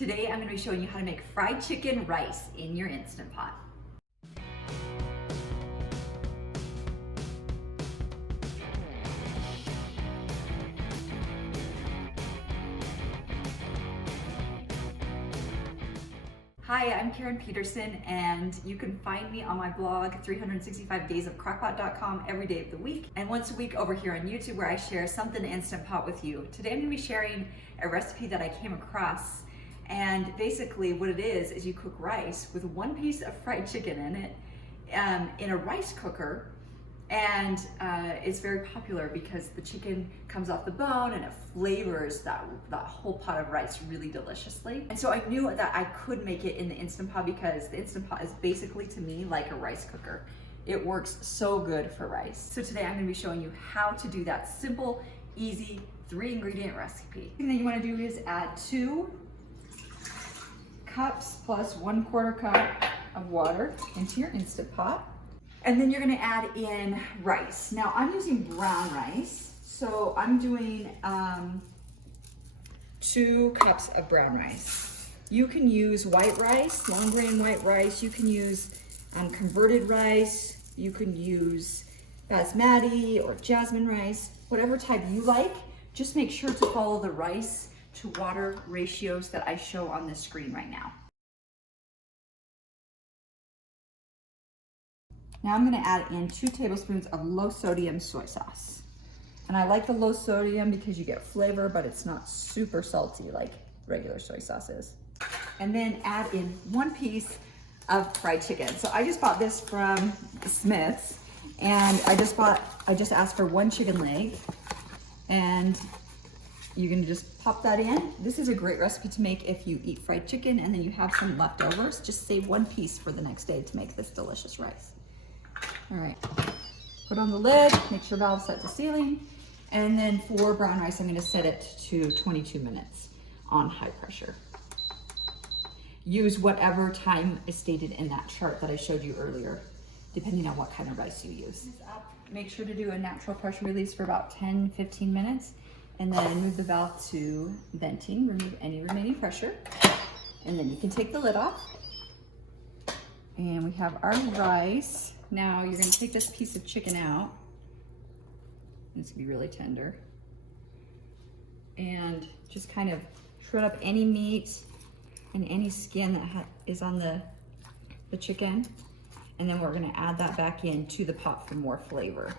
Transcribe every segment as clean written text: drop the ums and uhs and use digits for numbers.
Today I'm going to be showing you how to make fried chicken rice in your Instant Pot. Hi, I'm Karen Peterson, and you can find me on my blog 365daysofcrockpot.com every day of the week, and once a week over here on YouTube, where I share something Instant Pot with you. Today I'm going to be sharing a recipe that I came across, and basically what it is you cook rice with one piece of fried chicken in it in a rice cooker. And it's very popular because the chicken comes off the bone and it flavors that whole pot of rice really deliciously. And so I knew that I could make it in the Instant Pot because the Instant Pot is basically, to me, like a rice cooker. It works so good for rice. So today I'm gonna be showing you how to do that simple, easy, 3-ingredient recipe. The thing you wanna do is add 2 cups plus 1/4 cup of water into your Instant Pot. And then you're gonna add in rice. Now I'm using brown rice, so I'm doing 2 cups of brown rice. You can use white rice, long grain white rice. You can use converted rice. You can use basmati or jasmine rice, whatever type you like. Just make sure to follow the rice to water ratios that I show on the screen right now. Now I'm gonna add in 2 tablespoons of low sodium soy sauce. And I like the low sodium because you get flavor, but it's not super salty like regular soy sauce is. And then add in 1 piece of fried chicken. So I just bought this from Smith's, and I just asked for 1 chicken leg, and you can just pop that in. This is a great recipe to make if you eat fried chicken and then you have some leftovers. Just save 1 piece for the next day to make this delicious rice. All right, put on the lid, make sure valve's set to sealing, and then for brown rice, I'm gonna set it to 22 minutes on high pressure. Use whatever time is stated in that chart that I showed you earlier, depending on what kind of rice you use. Make sure to do a natural pressure release for about 10-15 minutes, and then move the valve to venting, remove any remaining pressure, and then you can take the lid off. And we have our rice. Now you're gonna take this piece of chicken out. It's gonna be really tender. And just kind of shred up any meat and any skin that is on the chicken. And then we're gonna add that back into the pot for more flavor.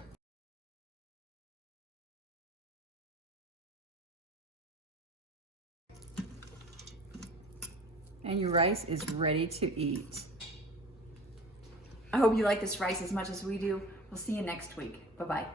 And your rice is ready to eat. I hope you like this rice as much as we do. We'll see you next week. Bye-bye.